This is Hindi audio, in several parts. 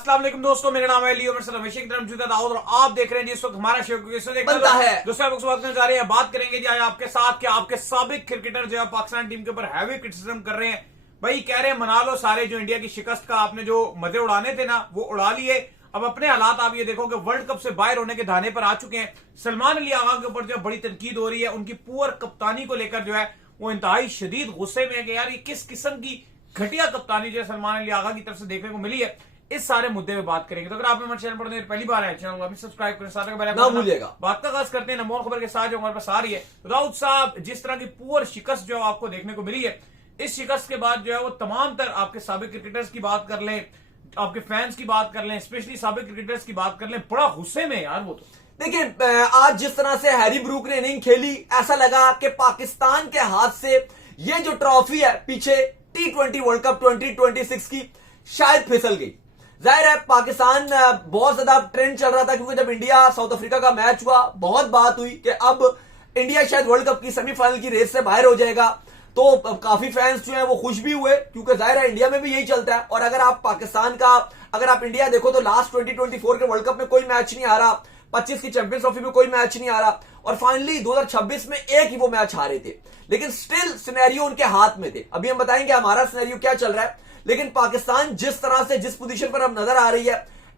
अस्सलाम वालेकुम दोस्तों, मेरा नाम है लियो रमेश की तरफ जुदा दाऊद और आप देख रहे हैं जिस वक्त हमारा शो बनता है। दोस्तों आप बात करने जा रहे हैं, बात करेंगे जी आज आपके साथ कि आपके साबिक क्रिकेटर जो है पाकिस्तान टीम के ऊपर हैवी क्रिटिसिज्म कर रहे हैं। भाई कह रहे हैं मना लो सारे, जो इंडिया की शिकस्त का आपने जो मजे उड़ाने थे ना वो उड़ा लिए। अब अपने हालात आप ये देखो कि वर्ल्ड कप से बाहर होने के धाने पर आ चुके हैं। सलमान अली आगा के ऊपर जो बड़ी तनकीद हो रही है, उनकी पुअर कप्तानी को लेकर जो है वो इंतहाई शदीद गुस्से में है कि यार ये किस किस्म की घटिया कप्तानी जो है सलमान अली आगा की तरफ से देखने को मिली है। इस सारे मुद्दे पे बात करेंगे। तो अगर आपने हमारे चैनल पर पहली बार है, चैनल को सब्सक्राइब करें, साथ में ना भूलिएगा। बात का आगाज करते हैं नमोर खबर के साथ जो हमारे पास आ रही है। दाऊद साहब, जिस तरह की पुअर शिकस्त जो आपको देखने को मिली है, इस शिकस्त के बाद जो है वो तमाम तर आपके साबिक क्रिकेटर्स की बात कर लें, आपके फैंस की बात कर लें, स्पेशली साबिक क्रिकेटर्स की बात कर लें, बड़ा गुस्से में यार वो तो। देखिए, आज जिस तरह से हैरी ब्रूक ने इनिंग खेली, ऐसा लगा कि पाकिस्तान के हाथ से ये जो ट्रॉफी है पीछे T20 वर्ल्ड कप 2026 की शायद फिसल गई। जाहिर है पाकिस्तान बहुत ज्यादा ट्रेंड चल रहा था, क्योंकि जब इंडिया साउथ अफ्रीका का मैच हुआ बहुत बात हुई कि अब इंडिया शायद वर्ल्ड कप की सेमीफाइनल की रेस से बाहर हो जाएगा। तो काफी फैंस जो हैं वो खुश भी हुए, क्योंकि जाहिर है इंडिया में भी यही चलता है। और अगर आप पाकिस्तान का, अगर आप इंडिया देखो तो लास्ट 2024 के वर्ल्ड कप में कोई मैच नहीं आ रहा, 25 की चैंपियंस ट्रॉफी में कोई मैच नहीं आ रहा, और फाइनली 2026 में एक ही वो मैच हारे थे। लेकिन स्टिल सिनेरियो उनके हाथ में थे। अभी हम बताएंगे हमारा सिनेरियो क्या चल रहा है। लेकिन पाकिस्तान जिस तरह से जिस पोजीशन पर अब नजर आ रही है,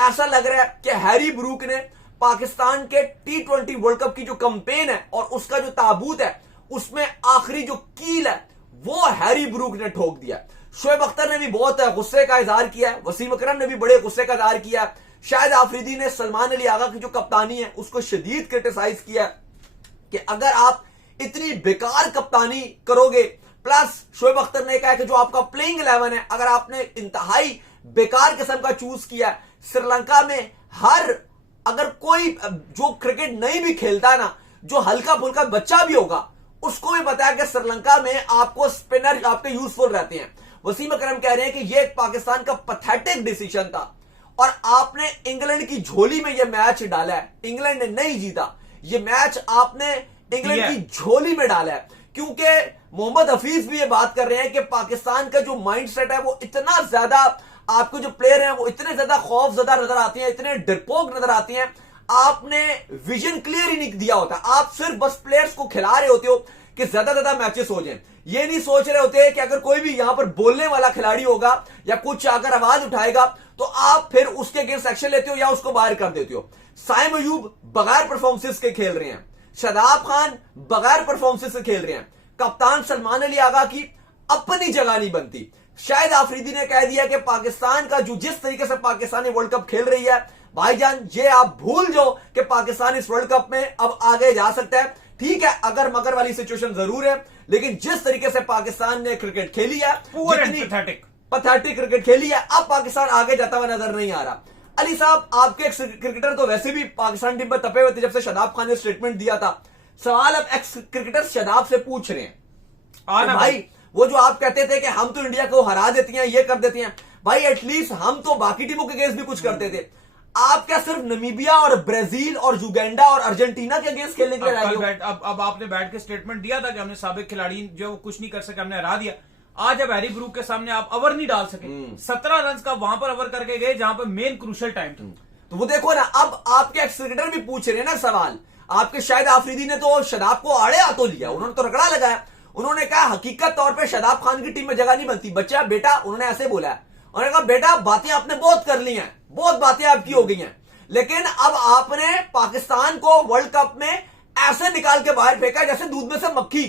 ऐसा लग रहा है कि हैरी ब्रूक ने पाकिस्तान के T20 वर्ल्ड कप की जो कैंपेन है और उसका जो ताबूत है, उसमें आखिरी जो कील है वो हैरी ब्रूक ने ठोक दिया। शोएब अख्तर ने भी बहुत गुस्से का इजहार किया है, वसीम अकरम ने भी बड़े गुस्से का इजहार किया है, शाहिद आफरीदी ने सलमान अली आगा की जो कप्तानी है उसको शदीद क्रिटिसाइज किया कि अगर आप इतनी बेकार कप्तानी करोगे, प्लस शोएब अख्तर ने कहा कि जो आपका प्लेइंग 11 है, अगर आपने इंतहाई बेकार किस्म का चूज किया, श्रीलंका में अगर कोई जो क्रिकेट नहीं भी खेलता है ना, जो हल्का फुल्का बच्चा भी होगा, उसको भी बताया कि श्रीलंका में आपको स्पिनर आपके यूजफुल रहते हैं। वसीम अकरम कह रहे हैं कि यह पाकिस्तान का पैथेटिक डिसीजन था और आपने इंग्लैंड की झोली में यह मैच डाला है। इंग्लैंड ने नहीं जीता, यह मैच आपने इंग्लैंड की झोली में डाला है, क्योंकि मोहम्मद हफीज भी ये बात कर रहे हैं कि पाकिस्तान का जो माइंडसेट है वो इतना ज्यादा, आपके जो प्लेयर हैं वो इतने ज्यादा खौफजदा नजर आते हैं, इतने डरपोक नजर आते हैं। आपने विजन क्लियर ही नहीं दिया होता, आप सिर्फ बस प्लेयर्स को खिला रहे होते हो कि ज्यादा मैचेस हो जाएं। ये नहीं सोच रहे होते कि अगर कोई भी यहां पर बोलने वाला खिलाड़ी होगा या कुछ अगर आवाज उठाएगा तो आप फिर उसके अगेंस्ट एक्शन लेते हो या उसको बाहर कर देते हो। साइम अयूब बगैर परफॉर्मेंसेस के खेल रहे हैं, शादाब खान बगैर परफॉर्मेंसेस से खेल रहे हैं, कप्तान सलमान अली आगा की अपनी जगह नहीं बनती। शाहिद आफरीदी ने कह दिया कि पाकिस्तान का जो जिस तरीके से पाकिस्तान वर्ल्ड कप खेल रही है, भाईजान ये आप भूल जाओ कि पाकिस्तान इस वर्ल्ड कप में अब आगे जा सकता है। ठीक है, अगर मगर वाली सिचुएशन जरूर है, लेकिन जिस तरीके से पाकिस्तान ने क्रिकेट खेली है, पैथेटिक क्रिकेट खेली है, अब पाकिस्तान आगे जाता हुआ नजर नहीं आ रहा। अली साहब, आपके एक्स क्रिकेटर तो वैसे भी पाकिस्तान टीम पर तपे हुए थे जब से शादाब खान ने स्टेटमेंट दिया था। सवाल अब एक्स क्रिकेटर शादाब से पूछ रहे हैं, तो भाई वो जो आप कहते थे कि हम तो इंडिया को हरा देती हैं, ये कर देती हैं, भाई एटलीस्ट हम तो बाकी टीमों के अगेंस्ट भी कुछ करते थे। आप क्या सिर्फ नमीबिया और ब्राजील और युगांडा और अर्जेंटीना के अगेंस्ट खेलने के लिए आई हो? अब आपने बैठ के स्टेटमेंट दिया था कि हमने साबिक खिलाड़ी जो कुछ नहीं कर सके, हमने हरा दिया। आज अब हैरी ब्रूक के सामने आप ओवर नहीं डाल सके, 17 रन का वहां पर ओवर करके गए जहां पर मेन क्रूशियल टाइम था। तो वो देखो ना, अब आपके एक्स क्रिकेटर भी पूछ रहे हैं ना सवाल। आपके शाहिद आफरीदी ने तो शादाब को आड़े हाथों लिया, उन्होंने तो रगड़ा लगाया। उन्होंने कहा हकीकत तौर पे शादाब खान की टीम में जगह नहीं बनती, बच्चा बेटा, उन्होंने ऐसे बोला है। उन्होंने कहा बेटा बातें आपने बहुत कर ली हैं, बहुत बातें आपकी हो गई हैं, लेकिन अब आपने पाकिस्तान को वर्ल्ड कप में ऐसे निकाल के बाहर फेंका जैसे दूध में से मक्खी,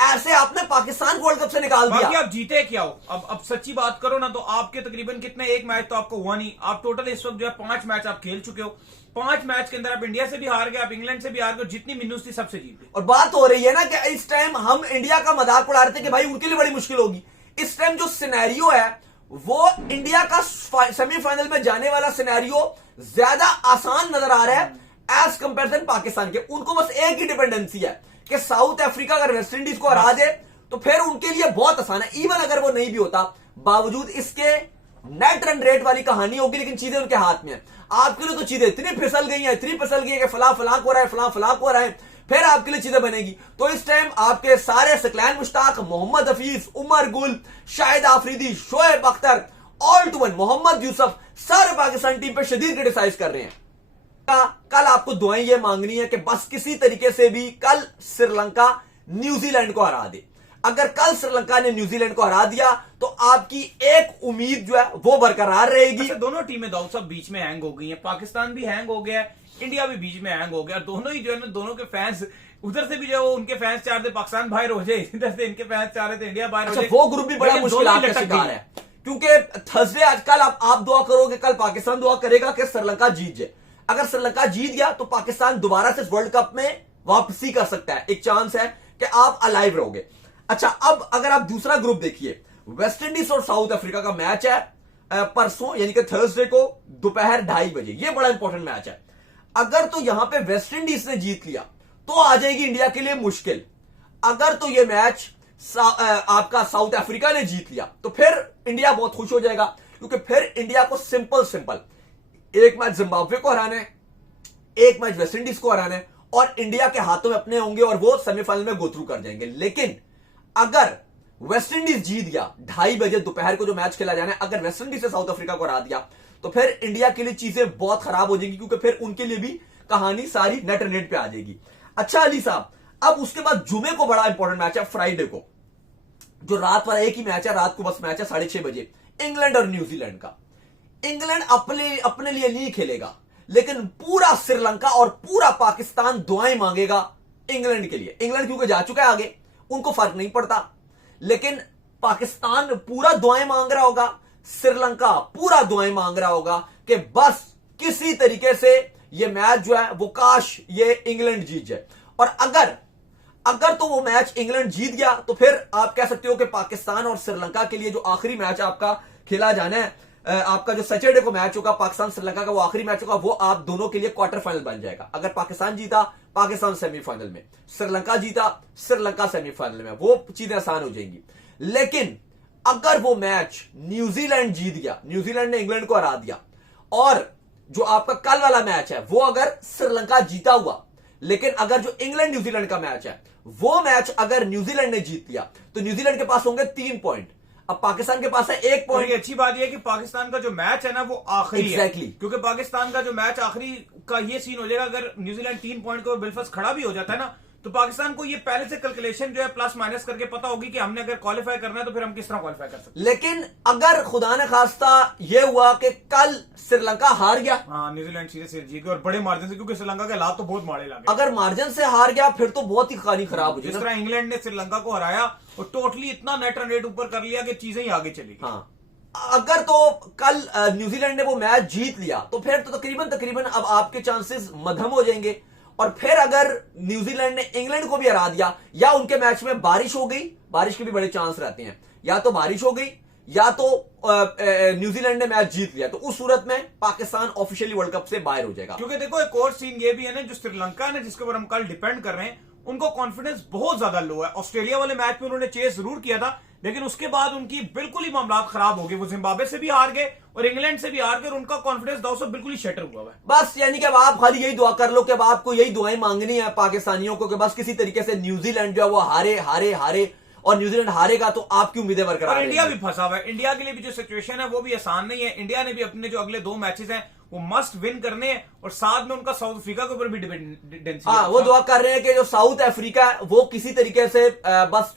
ऐसे आपने पाकिस्तान को वर्ल्ड कप से निकाल दिया। आप जीते क्या हो? अब सच्ची बात करो ना, तो आपके तकरीबन कितने, एक मैच तो आपको हुआ नहीं। आप टोटल इस वक्त जो है 5 मैच आप खेल चुके हो। 5 मैच के अंदर आप इंडिया से भी हार गए, आप इंग्लैंड से भी हार गए, जितनी मिन्नूस थी सबसे जीत गए। और बात हो रही है ना कि इस टाइम हम इंडिया का मजाक उड़ा रहे थे कि भाई उनके लिए बड़ी मुश्किल होगी। इस टाइम जो सिनेरियो है वो इंडिया का सेमीफाइनल में जाने वाला सिनेरियो ज्यादा आसान नजर आ रहा है एज कंपेरिजन पाकिस्तान के। उनको बस एक ही डिपेंडेंसी है कि साउथ अफ्रीका अगर वेस्ट इंडीज को हरा दे तो फिर उनके लिए बहुत आसान है। इवन अगर वो नहीं भी होता, बावजूद इसके नेट रन रेट वाली कहानी होगी, लेकिन चीजें उनके हाथ में है। आपके लिए तो चीजें इतनी फिसल गई हैं, इतनी फिसल गई है कि फला को रहा है, फला को रहा है, फिर आपके लिए चीजें बनेगी। तो इस टाइम आपके सारे सकलैन मुश्ताक, मोहम्मद हफीज, उमर गुल, शाहिद आफरीदी, शोएब अख्तर, ऑल टू वन, मोहम्मद यूसुफ, सारे पाकिस्तान टीम पे शदीद क्रिटिसाइज कर रहे हैं। कल आपको दुआएं ये मांगनी है कि बस किसी तरीके से भी कल श्रीलंका न्यूजीलैंड को हरा दे। अगर कल श्रीलंका ने न्यूजीलैंड को हरा दिया तो आपकी एक उम्मीद जो है वो बरकरार रहेगी। अच्छा, दोनों टीमें दाऊद साहब बीच में हैंग हो गई हैं। पाकिस्तान भी हैंग हो गया है, इंडिया भी बीच में हैंग हो गया। दोनों ही जो है ना, दोनों के फैंस उधर से भी जो है वो उनके फैंस चाह रहे थे पाकिस्तान बाहर हो जाए, इधर से इनके फैंस चाह रहे थे इंडिया बाहर हो जाए। वो ग्रुप भी बड़ा मुश्किल का शिकार है, क्योंकि थर्सडे आजकल आप दुआ करोगे, कल पाकिस्तान दुआ करेगा कि श्रीलंका जीत जाए। अगर श्रीलंका जीत गया तो पाकिस्तान दोबारा से वर्ल्ड कप में वापसी कर सकता है, एक चांस है कि आप अलाइव रहोगे। अच्छा, अब अगर आप दूसरा ग्रुप देखिए, वेस्ट इंडीज और साउथ अफ्रीका का मैच है परसों यानी कि थर्सडे को दोपहर 2:30 बजे। ये बड़ा इंपॉर्टेंट मैच है। अगर तो यहां पे वेस्ट इंडीज ने जीत लिया तो आ जाएगी इंडिया के लिए मुश्किल। अगर तो ये मैच आपका साउथ अफ्रीका ने जीत लिया तो फिर इंडिया बहुत खुश हो जाएगा, क्योंकि फिर इंडिया को सिंपल एक मैच जिम्बाब्वे को हराना है, एक मैच वेस्ट इंडीज को हराना है और इंडिया के हाथों में अपने होंगे और वो सेमीफाइनल में गो थ्रू कर जाएंगे। लेकिन अगर वेस्ट इंडीज जीत गया 2:30 बजे दोपहर को जो मैच खेला जाना है, अगर वेस्ट इंडीज से साउथ अफ्रीका को हरा दिया तो फिर इंडिया के लिए चीजें बहुत खराब हो जाएंगी, क्योंकि फिर उनके लिए भी कहानी सारी नेट पे आ जाएगी। अच्छा अली साहब, अब उसके बाद जुमे को बड़ा इंपॉर्टेंट मैच है, फ्राइडे को जो रात वाला एक ही मैच है, रात को बस मैच है 6:30 बजे, इंग्लैंड और न्यूजीलैंड का। इंग्लैंड अपने लिए नहीं खेलेगा, लेकिन पूरा श्रीलंका और पूरा पाकिस्तान दुआएं मांगेगा इंग्लैंड के लिए। इंग्लैंड क्योंकि जा चुका है आगे, उनको फर्क नहीं पड़ता, लेकिन पाकिस्तान पूरा दुआएं मांग रहा होगा, श्रीलंका पूरा दुआएं मांग रहा होगा कि बस किसी तरीके से ये मैच जो है वो काश ये इंग्लैंड जीत जाए। और अगर तो वो मैच इंग्लैंड जीत गया तो फिर आप कह सकते हो कि पाकिस्तान और श्रीलंका के लिए जो आखिरी मैच आपका खेला जाना है, आपका जो सैटरडे को मैच होगा पाकिस्तान श्रीलंका का, वो आखिरी मैच होगा, वो आप दोनों के लिए क्वार्टर फाइनल बन जाएगा। अगर पाकिस्तान जीता, पाकिस्तान सेमीफाइनल में, श्रीलंका जीता, श्रीलंका सेमीफाइनल में, वो चीजें आसान हो जाएंगी। लेकिन अगर वो मैच न्यूजीलैंड जीत गया, न्यूजीलैंड ने इंग्लैंड को हरा दिया, और जो आपका कल वाला मैच है वो अगर श्रीलंका जीता हुआ, लेकिन अगर जो इंग्लैंड न्यूजीलैंड का मैच है वो मैच अगर न्यूजीलैंड ने जीत लिया तो न्यूजीलैंड के पास होंगे 3 पॉइंट, अब पाकिस्तान के पास है 1 पॉइंट। अच्छी बात यह है कि पाकिस्तान का जो मैच है ना वो आखिरी है, क्योंकि पाकिस्तान का जो मैच आखिरी का ये सीन हो जाएगा, अगर न्यूजीलैंड 3 पॉइंट को बिलफर्ज खड़ा भी हो जाता है ना, तो पाकिस्तान को ये पहले से कैलकुलेशन जो है प्लस माइनस करके पता होगी कि हमने अगर क्वालिफाई करना है तो फिर हम किस तरह क्वालिफाई कर सकते हैं। लेकिन अगर खुदा ने खास्ता ये हुआ कि कल श्रीलंका हार गया, हाँ, न्यूजीलैंड सीधे से जीत गया और बड़े मार्जिन से, क्योंकि श्रीलंका के हालात तो बहुत माड़े लगे। अगर मार्जिन से हार गया फिर तो बहुत ही कहानी खराब हो जाएगी। जिस तरह इंग्लैंड ने श्रीलंका को हराया और टोटली इतना नेट रन रेट ऊपर कर लिया कि चीजें ही आगे चली। हाँ, अगर तो कल न्यूजीलैंड ने वो मैच जीत लिया तो फिर तो तकरीबन अब आपके चांसेस मध्यम हो जाएंगे। और फिर अगर न्यूजीलैंड ने इंग्लैंड को भी हरा दिया, या उनके मैच में बारिश हो गई, बारिश के भी बड़े चांस रहते हैं, या तो बारिश हो गई या तो न्यूजीलैंड ने मैच जीत लिया, तो उस सूरत में पाकिस्तान ऑफिशियली वर्ल्ड कप से बाहर हो जाएगा। क्योंकि देखो एक और सीन ये भी है ना, जो श्रीलंका ने जिसके ऊपर हम कल डिपेंड कर रहे हैं, उनको कॉन्फिडेंस बहुत ज्यादा लो है। ऑस्ट्रेलिया वाले मैच में उन्होंने चेस जरूर किया था, लेकिन उसके बाद उनकी बिल्कुल ही मामला खराब हो गए। वो जिम्बाब्वे से भी हार गए और इंग्लैंड से भी हार गए और उनका कॉन्फिडेंस दाऊद साहब बिल्कुल ही शटर हुआ है। बस यानी कि अब आप खाली यही दुआ कर लो कि अब आपको यही दुआएं मांगनी है पाकिस्तानियों को कि बस किसी तरीके से न्यूजीलैंड जो है वो हारे और न्यूजीलैंड हारेगा तो आपकी उम्मीदें बरकरार और इंडिया भी फंसा हुआ है। इंडिया के लिए भी जो सिचुएशन है वो भी आसान नहीं है। इंडिया ने भी अपने जो अगले 2 मैचेस हैं वो मस्ट विन करने हैं, और साथ में उनका साउथ अफ्रीका के ऊपर भी डिपेंडेंसी। हाँ, वो दुआ कर रहे हैं कि जो साउथ अफ्रीका है वो किसी तरीके से बस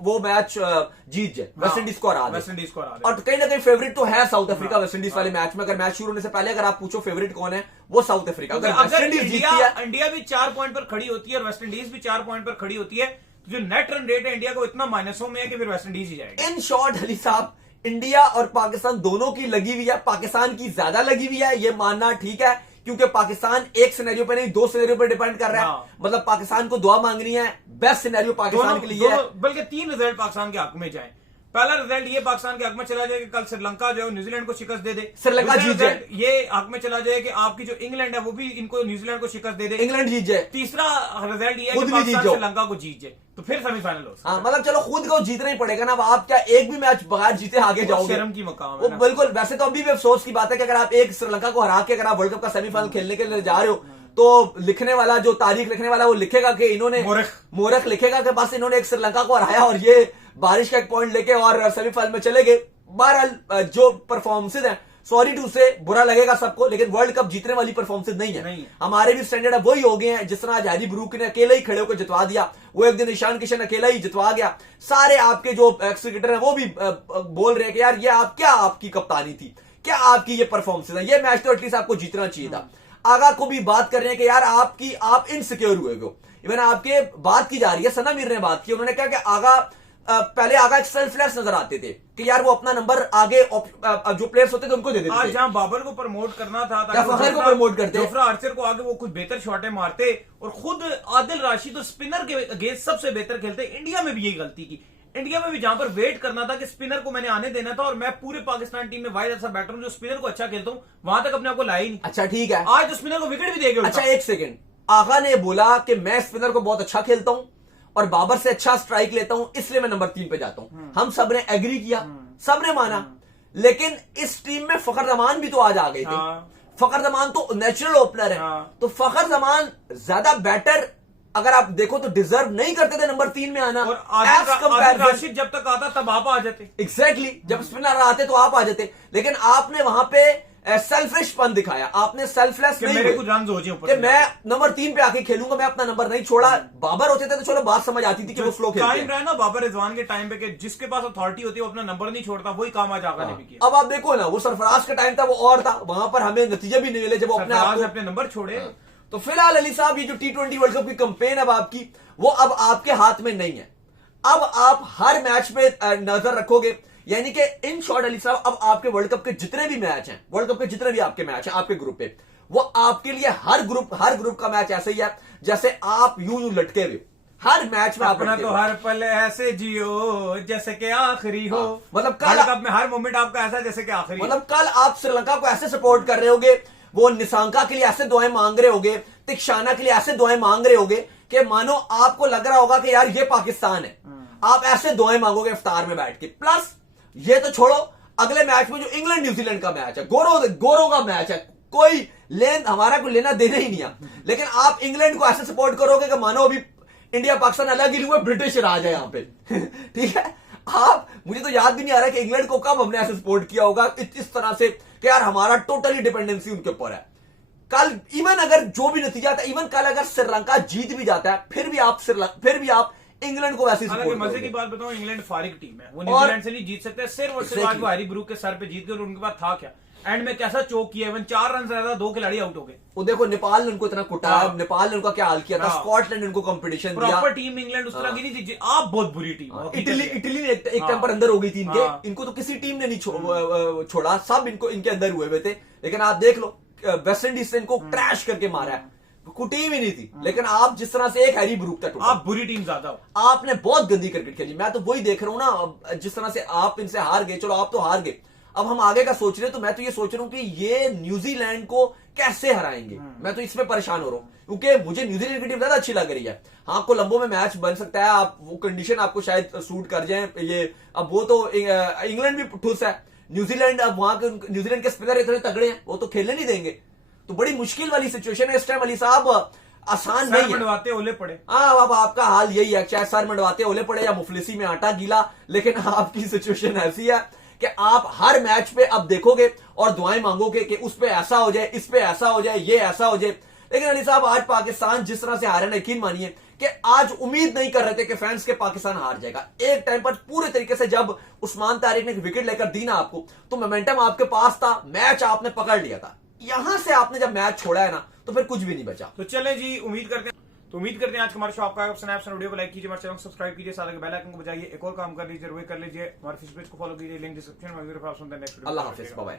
वो मैच जीत जाए, वेस्ट इंडीज को हरा दे। और कहीं ना कहीं फेवरेट तो है साउथ अफ्रीका वेस्ट इंडीज वाले मैच में। अगर मैच शुरू होने से पहले अगर आप पूछो फेवरेट कौन है, वो साउथ अफ्रीका। अगर इंडिया भी 4 पॉइंट पर खड़ी होती है और वेस्ट इंडीज भी 4 पॉइंट पर खड़ी होती है, जो नेट रन रेट है इंडिया को इतना माइनसों में है कि फिर वेस्ट इंडीज ही जाएगा। इन शॉर्ट अली साहब, इंडिया और पाकिस्तान दोनों की लगी हुई है, पाकिस्तान की ज्यादा लगी हुई है, ये मानना ठीक है, क्योंकि पाकिस्तान एक सिनेरियो पे नहीं 2 सिनेरियो पे डिपेंड कर रहा है। हाँ। मतलब पाकिस्तान को दुआ मांगनी है, बेस्ट सिनेरियो पाकिस्तान के लिए है, बल्कि 3 रिजल्ट पाकिस्तान के हक में जाए। पहला रिजल्ट ये पाकिस्तान के हक में चला जाए कि कल श्रीलंका जो है न्यूजीलैंड को शिकस्त दे दे, श्रीलंका जीत जाए। ये हक में चला जाए कि आपकी जो इंग्लैंड है वो भी इनको न्यूजीलैंड को शिकस्त दे दे, इंग्लैंड जीत जाए। तीसरा रिजल्ट ये है कि पाकिस्तान श्रीलंका को जीत जाए, तो फिर सेमीफाइनल हो सकता है। मतलब चलो खुद को जीतना ही पड़ेगा ना। अब आप क्या एक भी मैच बगैर जीते आगे जाओगे? शर्म की मकाम है। बिल्कुल, वैसे तो अभी भी अफसोस की बात है कि अगर आप एक श्रीलंका को हरा के अगर आप वर्ल्ड कप का सेमीफाइनल खेलने के लिए जा रहे हो, तो लिखने वाला जो तारीख लिखने वाला वो लिखेगा कि इन्होंने मोरख लिखेगा कि बस इन्होंने एक श्रीलंका को हराया और ये बारिश का 1 पॉइंट लेके और सेमीफाइनल में चले गए। बहरहाल जो परफॉर्मेंसेज हैं सॉरी टू से, बुरा लगेगा सबको, लेकिन वर्ल्ड कप जीतने वाली परफॉर्मेंस नहीं है। हमारे भी स्टैंडर्ड अब वही हो गए हैं। जिस तरह आज हैरी ब्रूक ने अकेले ही खड़े होकर जितवा दिया, वो एक दिन ईशान किशन अकेला ही जितवा गया। सारे आपके जो एक्स क्रिकेटर है वो भी बोल रहे हैं कि यार ये आप क्या आपकी कप्तानी थी, क्या आपकी ये परफॉर्मेंस है, ये मैच तो एटलीस्ट आपको जीतना चाहिए था। आगा को भी बात कर रहे हैं कि यार आप इनसिक्योर हुए हो। इवन आपके बात की जा रही है, सना मीर ने बात की, उन्होंने कहा कि आगा पहले आगा एक सेल्फलेस नजर आते थे कि यार वो अपना नंबर आगे जो प्लेयर्स होते थे उनको दे देते थे। आज जहां बाबर को प्रमोट करना था, फखर को प्रमोट करते, जोफ्रा आर्चर को आगे वो कुछ बेहतर शॉटें मारते, और खुद आदिल राशिद तो स्पिनर के अगेंस्ट सबसे बेहतर खेलते। इंडिया में भी यही गलती की, इंडिया में भी जहां पर वेट करना था कि स्पिनर को मैंने आने देना था, और मैं पूरे पाकिस्तान टीम में वाइड ऐसा बैटर हूं जो स्पिनर को अच्छा खेलता हूं, वहां तक अपने आप को लाया ही नहीं। अच्छा ठीक है, आज तो स्पिनर को विकेट भी देगा। अच्छा एक सेकंड, आगा ने बोला कि मैं स्पिनर को बहुत अच्छा खेलता हूं और बाबर से अच्छा स्ट्राइक लेता हूं, इसलिए मैं नंबर 3 पे जाता हूं। हम सब ने एग्री किया, सब ने माना, लेकिन इस टीम में फखर जमान भी तो आज आ गए थे। फखर जमान तो नेचुरल ओपनर है, तो फखर जमान ज्यादा बेटर अगर आप देखो तो डिजर्व नहीं करते थे नंबर 3 में आना। और आदिल राशिद जब तक आता तब आप आ जाते। एग्जैक्टली, जब स्पिनर आते तो आप आ जाते, लेकिन आपने वहां पे सेल्फिशपन दिखाया, आपने सेल्फलेस नहीं मेरे कुछ रन हो जाए ऊपर कि मैं नंबर 3 पे आके खेलूंगा, मैं अपना नंबर नहीं छोड़ा। बाबर होते थे तो चलो बात समझ आती थी कि वो स्लो खेलते हैं। टाइम रहा ना बाबर रिजवान के टाइम पे कि जिसके पास अथॉरिटी होती है वो अपना नंबर नहीं छोड़ता, वही काम आज आगा ने भी किया। अब आप देखो ना, वो सरफराज का टाइम था वो और था, वहां पर हमें नतीजे भी नहीं मिले जब वो अपने नंबर छोड़े। तो फिलहाल अली साहब ये जो T20 वर्ल्ड कप की कंपेन अब आपकी, वो अब आपके हाथ में नहीं है। अब आप हर मैच पे नजर रखोगे, यानी कि इन शॉर्ट अली साहब अब आपके वर्ल्ड कप के जितने भी मैच हैं, वर्ल्ड कप के जितने भी आपके मैच हैं आपके ग्रुप पे, वो आपके लिए हर ग्रुप का मैच ऐसे ही है जैसे आप यूं लटके हुए हर मैच में। अपना तो हर पल ऐसे जियो जैसे कि आखिरी हो। मतलब कल कप में हर मोमेंट आपका ऐसा जैसे कि आखिरी। मतलब कल आप श्रीलंका को ऐसे सपोर्ट कर रहे होगे, वो निशांका के लिए ऐसे दुआएं मांग रहे होगे, तिक्षाना के लिए ऐसे दुआएं मांग रहे होगे कि मानो आपको लग रहा होगा कि यार ये पाकिस्तान है। आप ऐसे दुआएं मांगोगे इफ्तार में बैठ के। प्लस ये तो छोड़ो, अगले मैच में जो इंग्लैंड न्यूजीलैंड का मैच है, गोरो का मैच है, कोई हमारा कोई लेना देना ही नहीं है, लेकिन आप इंग्लैंड को ऐसे सपोर्ट करोगे कि मानो अभी इंडिया पाकिस्तान अलग ही हुए, ब्रिटिश राज है यहां पे। ठीक है, आप मुझे तो याद भी नहीं आ रहा कि इंग्लैंड को कब हमने ऐसे सपोर्ट किया होगा इस तरह से कि यार हमारा टोटली डिपेंडेंसी उनके ऊपर है। कल इवन अगर जो भी नतीजा था, इवन कल अगर श्रीलंका जीत भी जाता है, फिर भी आप इंग्लैंड को वैसे सपोर्ट। मजे की बात बताऊं, इंग्लैंड फारिग टीम है, वो न्यूजीलैंड से नहीं जीत सकते, सिर्फ और सिर्फ आज वो हैरी ब्रूक के सर पे जीत गए, और उनके पास था क्या, एंड में कैसा चोक किया, इवन 4 रन से ज्यादा 2 खिलाड़ी आउट हो गए। वो देखो नेपाल ने उनको इतना कुटाया, नेपाल ने उनका क्या हाल किया था, स्कॉटलैंड ने उनको कंपटीशन दिया। प्रॉपर टीम इंग्लैंड उस तरह की नहीं थी। आप बहुत बुरी टीम। इटली ने एक टाइम पर अंदर हो गई थी इनको तो किसी टीम ने नहीं छोड़ा, सब इनके अंदर हुए हुए थे। लेकिन आप देख लो वेस्ट इंडीज से इनको ट्रैश करके मारा है, कोई टीम ही नहीं थी। लेकिन आप जिस तरह से एक हैरी ब्रूक था, आप बुरी टीम ज्यादा हो, आपने बहुत गंदी क्रिकेट खेली। मैं तो वही देख रहा हूं ना, जिस तरह से आप इनसे हार गए, चलो आप तो हार गए, अब हम आगे का सोच रहे हैं। तो मैं तो ये सोच रहा हूं कि ये न्यूजीलैंड को कैसे हराएंगे, मैं तो इसमें परेशान हो रहा हूं, क्योंकि मुझे न्यूजीलैंड की टीम ज्यादा अच्छी लग रही है। हाँ, कोलंबो में मैच बन सकता है, आप वो कंडीशन आपको शायद सूट कर जाए ये। अब वो तो इंग्लैंड भी ठुस है, न्यूजीलैंड अब वहां के न्यूजीलैंड के स्पिनर इतने तगड़े हैं, वो तो खेलने नहीं देंगे। तो बड़ी मुश्किल वाली सिचुएशन है इस टाइम अली साहब, आसान नहीं है। मंडवाते ओले पड़े। हाँ, अब आपका हाल यही है, चाहे सर मंडवाते ओले पड़े या मुफलिसी में आटा गीला, लेकिन आपकी सिचुएशन ऐसी है कि आप हर मैच पे अब देखोगे और दुआएं मांगोगे कि उस पे ऐसा हो जाए, इस पे ऐसा हो जाए, ये ऐसा हो जाए। लेकिन अली साहब आज पाकिस्तान जिस तरह से हारे ना, यकीन मानिए कि आज उम्मीद नहीं कर रहे थे कि फैंस के पाकिस्तान हार जाएगा। एक टाइम पर पूरे तरीके से जब उस्मान तारिक ने विकेट लेकर दी ना आपको, तो मोमेंटम आपके पास था, मैच आपने पकड़ लिया था। यहां से आपने जब मैच छोड़ा है ना, तो फिर कुछ भी नहीं बचा। तो चले जी, उम्मीद करते हैं आज हमारे शो आपका वीडियो को लाइक कीजिए, हमारे चैनल को सब्सक्राइब कीजिए, साथ में बेल आइकन को बजाइए। एक और काम कर लीजिए, जरूर कर लीजिए, हमारे फेसबुक को फॉलो कीजिए, लिंक डिस्क्रिप्शन में। Next video. अल्लाह हाफिज, बाय बाय।